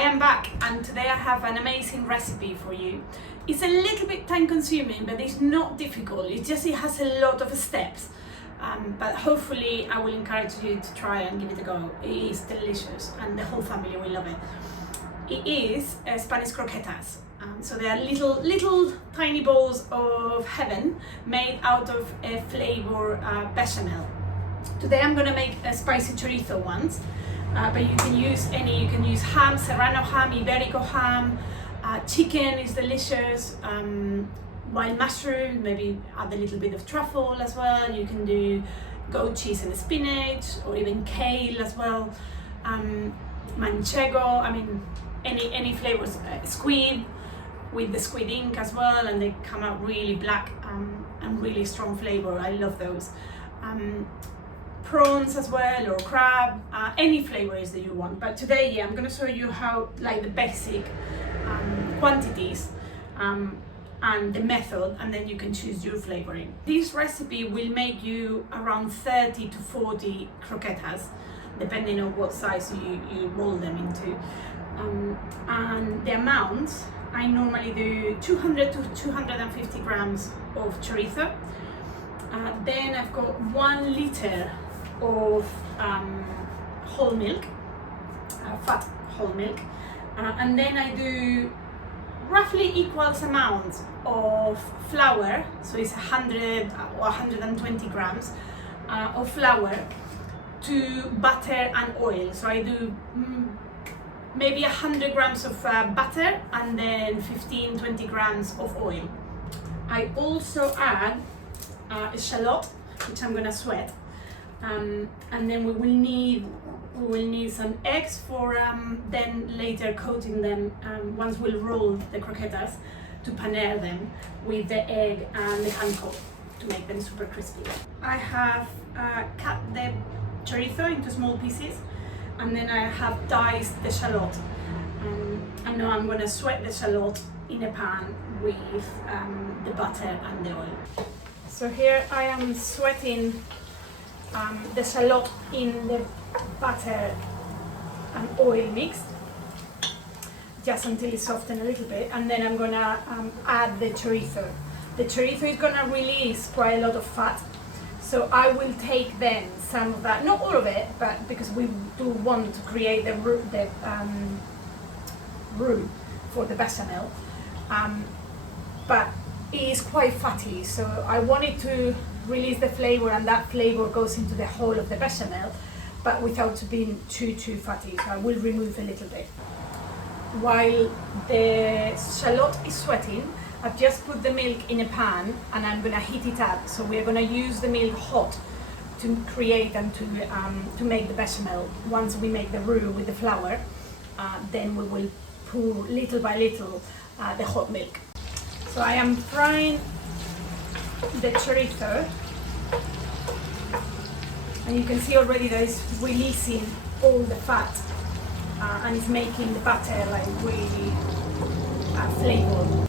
I am back, and today I have an amazing recipe for you. It's a little bit time consuming, but it's not difficult. It has a lot of steps, but hopefully I will encourage you to try and give it a go. It is delicious and the whole family will love it. It is Spanish croquetas. So they are little tiny balls of heaven made out of a flavor bechamel. Today I'm gonna make a spicy chorizo ones, but you can use any. You can use ham, serrano ham, iberico ham, chicken is delicious, wild mushroom, maybe add a little bit of truffle as well. You can do goat cheese and spinach, or even kale as well, manchego, I mean any flavors, squid, with the squid ink as well, and they come out really black and really strong flavor. I love those. Prawns as well, or crab, any flavors that you want. But today, I'm going to show you how, like, the basic quantities and the method, and then you can choose your flavoring. This recipe will make you around 30 to 40 croquetas, depending on what size you roll them into. And the amounts, I normally do 200 to 250 grams of chorizo. Then I've got 1 liter of whole milk, fat whole milk, and then I do roughly equals amounts of flour, so it's 100 or 120 grams of flour to butter and oil. So I do maybe 100 grams of butter and then 15-20 grams of oil. I also add a shallot, which I'm gonna sweat, and then we will need some eggs for then later coating them, once we'll roll the croquetas, to paner them with the egg and the hand coat to make them super crispy. I have cut the chorizo into small pieces, and then I have diced the shallot, and now I'm gonna sweat the shallot in a pan with the butter and the oil. So here I am sweating the shallot in the butter and oil mix, just until it's softened a little bit, and then I'm gonna add the chorizo. The chorizo is gonna release quite a lot of fat, so I will take then some of that, not all of it, but because we do want to create the roux for the bechamel, but it is quite fatty, so I wanted to release the flavor, and that flavor goes into the whole of the bechamel, but without being too fatty, so I will remove a little bit. While the shallot is sweating, I've just put the milk in a pan and I'm gonna heat it up. So we're gonna use the milk hot to create and to make the bechamel. Once we make the roux with the flour, then we will pour little by little the hot milk. So I am frying the chorizo, and you can see already that it's releasing all the fat, and it's making the butter like really flavored.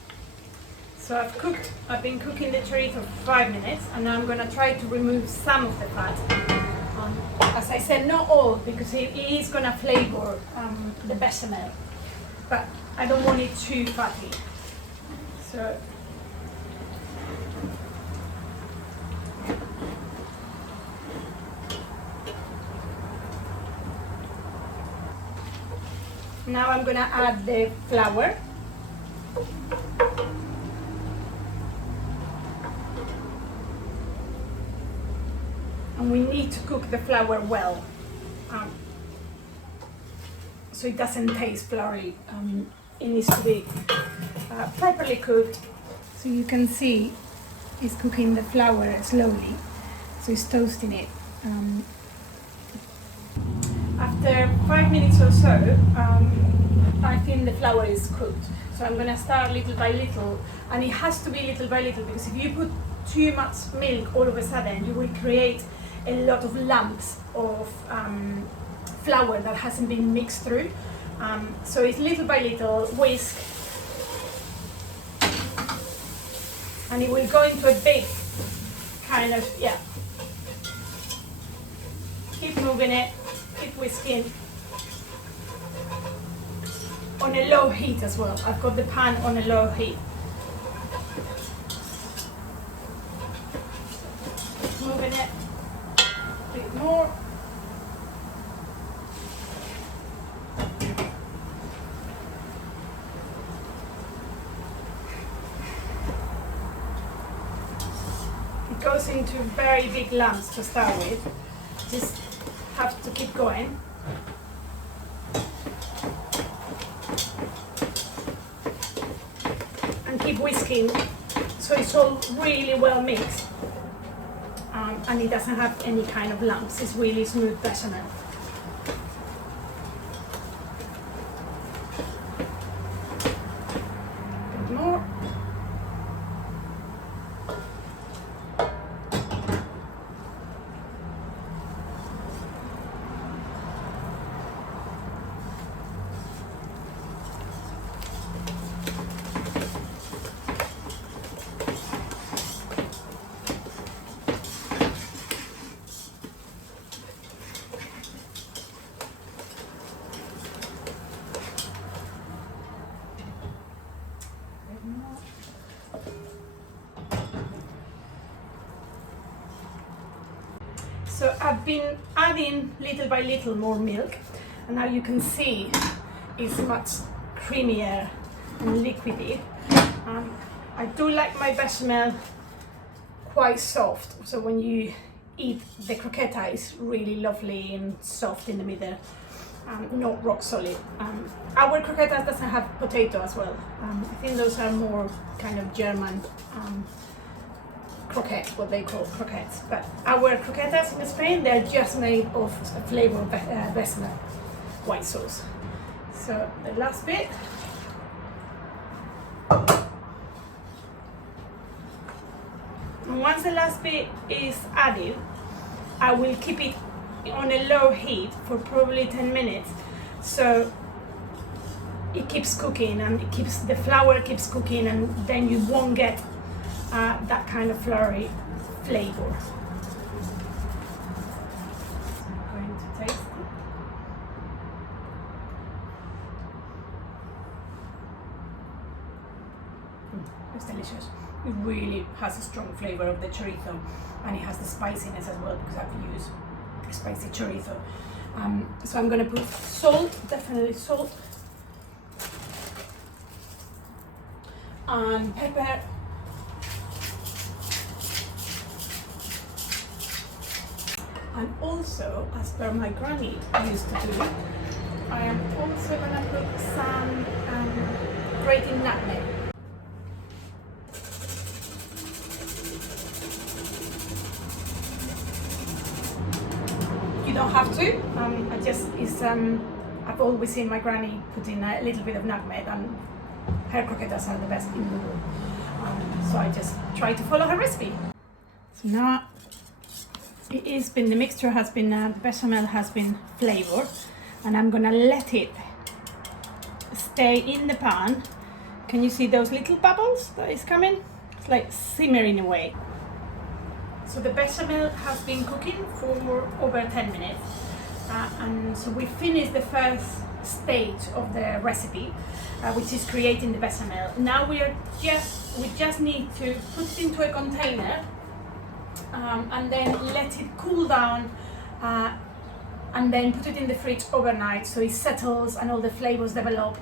So I've been cooking the chorizo for 5 minutes, and now I'm going to try to remove some of the fat. As I said, not all, because it is going to flavor the bechamel, but I don't want it too fatty. So now I'm gonna add the flour. And we need to cook the flour well, so it doesn't taste floury. It needs to be properly cooked. So you can see it's cooking the flour slowly, so it's toasting it. After 5 minutes or so, I think the flour is cooked. So I'm gonna start little by little, and it has to be little by little, because if you put too much milk all of a sudden, you will create a lot of lumps of flour that hasn't been mixed through. So it's little by little, whisk, and it will go into a big kind of, keep moving it, keep whisking. on a low heat as well. I've got the pan on a low heat. Moving it a bit more. It goes into very big lumps to start with. Just have to keep going. And keep whisking so it's all really well mixed. And it doesn't have any kind of lumps. It's really smooth bechamel. A bit more. So I've been adding little by little more milk, and now you can see it's much creamier and liquidy. I do like my bechamel quite soft, so when you eat the croqueta it's really lovely and soft in the middle, not rock solid. Our croquetas doesn't have potato as well. I think those are more kind of German croquettes, what they call croquettes. But our croquetas in Spain, they're just made of a flavor of bechamel, white sauce. So the last bit. And once the last bit is added, I will keep it on a low heat for probably 10 minutes. So it keeps cooking and the flour keeps cooking, and then you won't get that kind of floury flavor. I'm going to taste it. It's delicious. It really has a strong flavor of the chorizo, and it has the spiciness as well because I've used spicy chorizo. So I'm going to put salt, definitely salt, and pepper. And also, as per my granny used to do, I am also going to put some grated nutmeg. You don't have to. I've always seen my granny put in a little bit of nutmeg, and her croquetas are the best in the world. So I just try to follow her recipe. So now the mixture has been, the bechamel has been flavored, and I'm gonna let it stay in the pan. Can you see those little bubbles that is coming? It's like simmering away. So the bechamel has been cooking for over 10 minutes. And so we finished the first stage of the recipe, which is creating the bechamel. Now we just need to put it into a container, and then let it cool down, and then put it in the fridge overnight so it settles and all the flavors develop,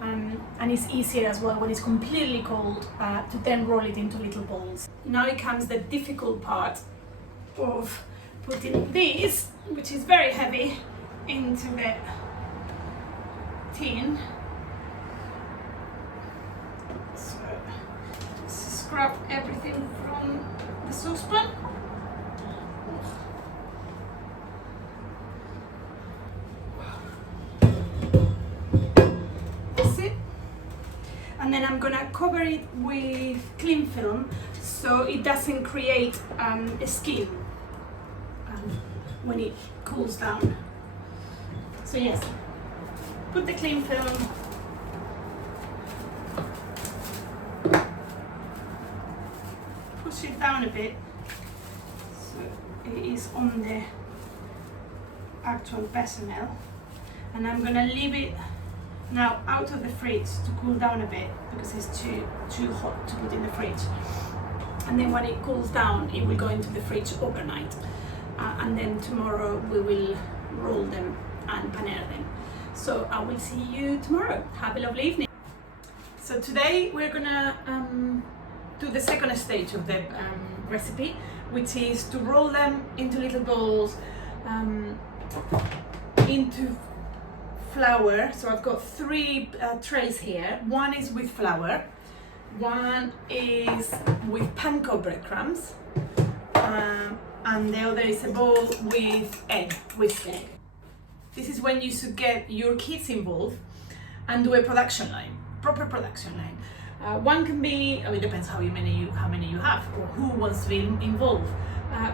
and it's easier as well when it's completely cold to then roll it into little balls. Now it comes the difficult part of putting this, which is very heavy, into the tin. So just scrub everything from the saucepan. That's it. And then I'm gonna cover it with cling film so it doesn't create a skin when it cools down. So yes, put the cling film, push it down a bit so it is on the actual bechamel, and I'm gonna leave it now out of the fridge to cool down a bit because it's too hot to put in the fridge. And then when it cools down, it will go into the fridge overnight. And then tomorrow we will roll them and paner them. So I will see you tomorrow. Have a lovely evening. So today we're gonna do the second stage of the recipe, which is to roll them into little balls, into flour. So I've got 3 trays here. One is with flour, one is with panko breadcrumbs, and the other is a bowl with whisked egg. This is when you should get your kids involved and do a production line, proper production line. One can be, it depends how many you have or who wants to be involved.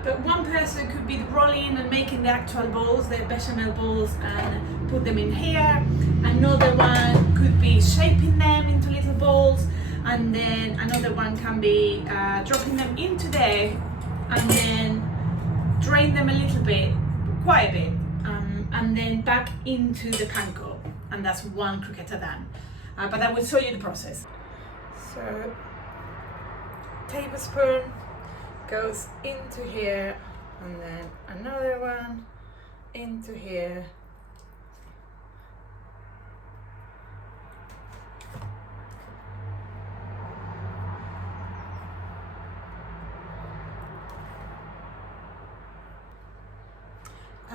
But one person could be rolling and making the actual balls, the bechamel balls, and put them in here. Another one could be shaping them into little balls, and then another one can be dropping them into the egg and then drain them a little bit, quite a bit, and then back into the panko, and that's one croqueta done. But I will show you the process. So, tablespoon goes into here, and then another one into here.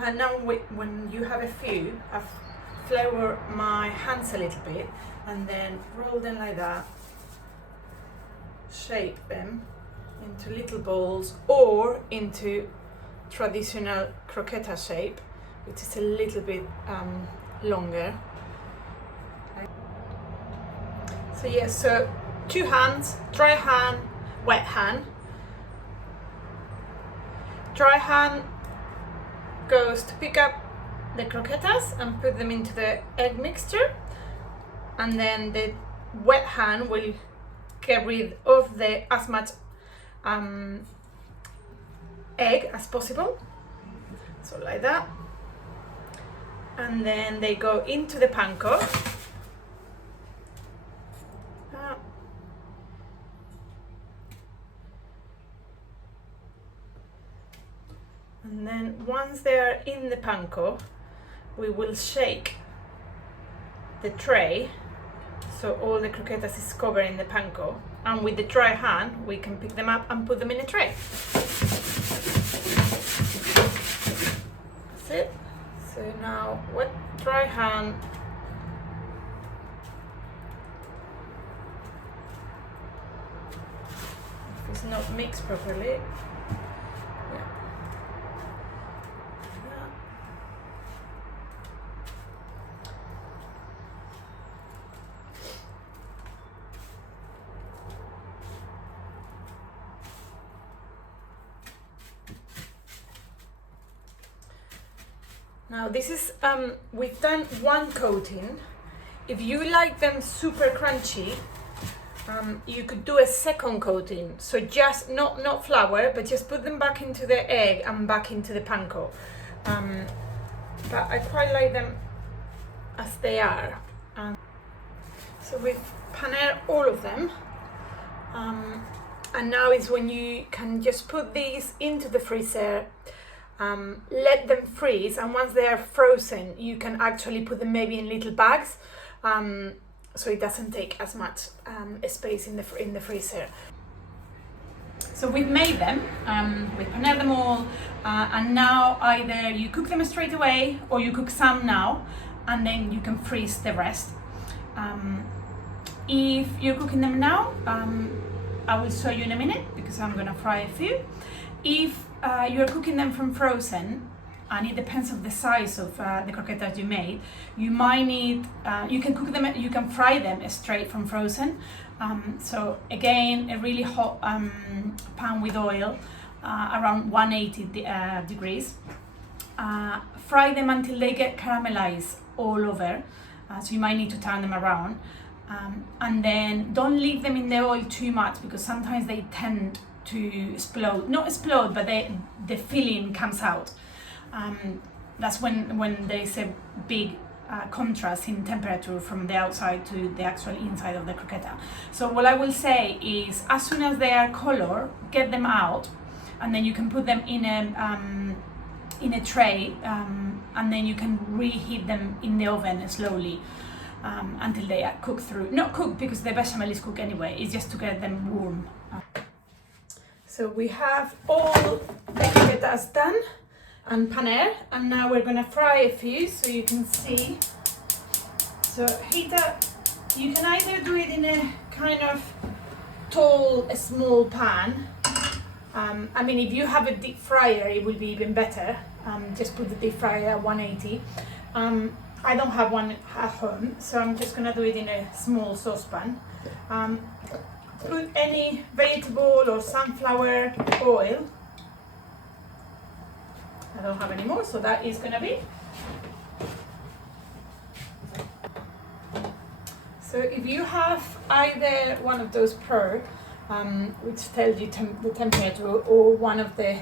And now when you have a few, I flour my hands a little bit and then roll them like that, shape them into little balls or into traditional croqueta shape, which is a little bit longer. So yes, so 2 hands, dry hand, wet hand. Dry hand goes to pick up the croquetas and put them into the egg mixture, and then the wet hand will get rid of as much egg as possible, so like that, and then they go into the panko. And then once they are in the panko, we will shake the tray so all the croquetas is covered in the panko, and with the dry hand we can pick them up and put them in a tray. That's it. So now wet dry hand, if it's not mixed properly, now this is, we've done 1 coating. If you like them super crunchy, you could do a second coating. So just not flour, but just put them back into the egg and back into the panko. But I quite like them as they are. So we've panered all of them. And now is when you can just put these into the freezer, let them freeze, and once they are frozen you can actually put them maybe in little bags, so it doesn't take as much space in the freezer. So we've made them, we've panered them all, and now either you cook them straight away or you cook some now and then you can freeze the rest. If you're cooking them now, I will show you in a minute because I'm gonna fry a few. If you're cooking them from frozen, and it depends on the size of the croquetas you made, you might need, you can fry them straight from frozen. So again, a really hot pan with oil, around 180 degrees. Fry them until they get caramelized all over, so you might need to turn them around. And then don't leave them in the oil too much because sometimes they tend to explode. Not explode, but the filling comes out. That's when there is a big contrast in temperature from the outside to the actual inside of the croqueta. So what I will say is, as soon as they are color, get them out, and then you can put them in a tray, and then you can reheat them in the oven slowly until they are cooked through. Not cooked because the bechamel is cooked anyway, it's just to get them warm. So we have all the croquetas done and paner, and now we're gonna fry a few so you can see. So heat up, you can either do it in a kind of tall, small pan. I mean, if you have a deep fryer, it will be even better. Just put the deep fryer at 180. I don't have one at home, so I'm just gonna do it in a small saucepan. Put any vegetable or sunflower oil. I don't have any more, so that is gonna be. So if you have either one of those Pro, which tells you the temperature, or one of the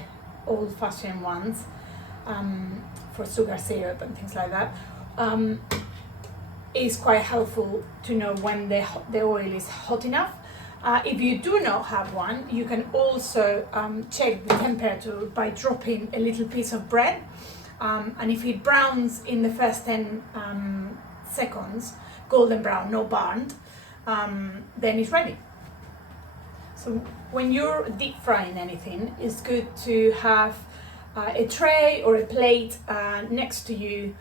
old-fashioned ones for sugar syrup and things like that, is quite helpful to know when the oil is hot enough. If you do not have one, you can also check the temperature by dropping a little piece of bread, and if it browns in the first 10 seconds, golden brown, no burnt, then it's ready. So when you're deep frying anything, it's good to have a tray or a plate next to you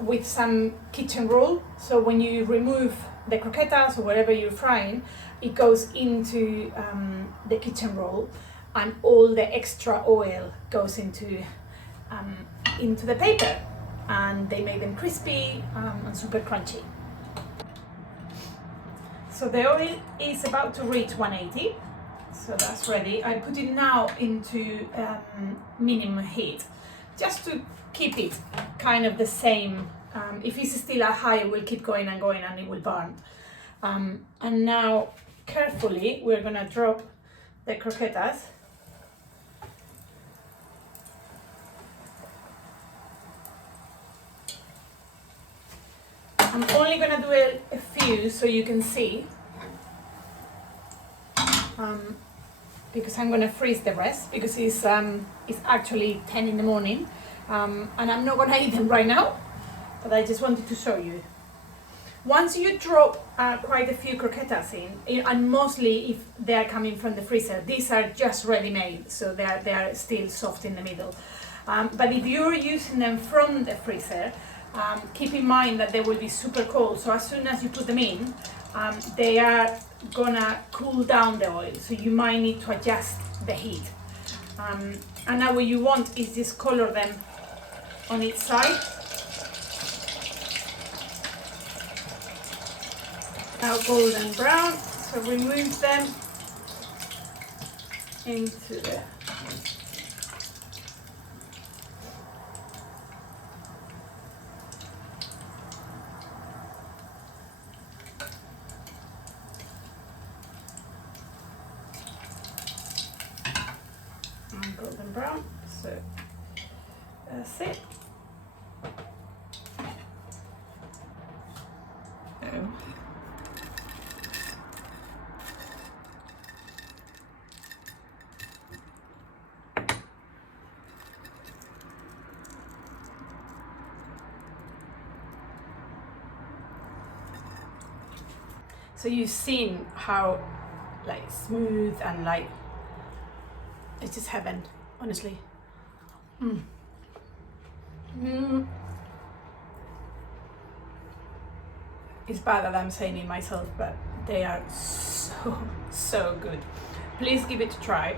with some kitchen roll. So when you remove the croquetas or whatever you're frying, it goes into the kitchen roll, and all the extra oil goes into the paper, and they make them crispy and super crunchy. So the oil is about to reach 180, so that's ready. I put it now into minimum heat, just to keep it kind of the same. If it's still at high, it will keep going and going and it will burn. And now, carefully, we're gonna drop the croquetas. I'm only gonna do a few so you can see, because I'm gonna freeze the rest, because it's actually 10 in the morning, and I'm not gonna eat them right now, but I just wanted to show you. Once you drop quite a few croquetas in, and mostly if they are coming from the freezer, these are just ready-made, so they are still soft in the middle. But if you're using them from the freezer, keep in mind that they will be super cold, so as soon as you put them in, they are gonna cool down the oil, so you might need to adjust the heat. And now what you want is just color them on each side. Now golden brown, so remove them into the golden brown, so that's it. So you've seen how like smooth and like, it's just heaven, honestly. It's bad that I'm saying it myself, but they are so good. Please give it a try.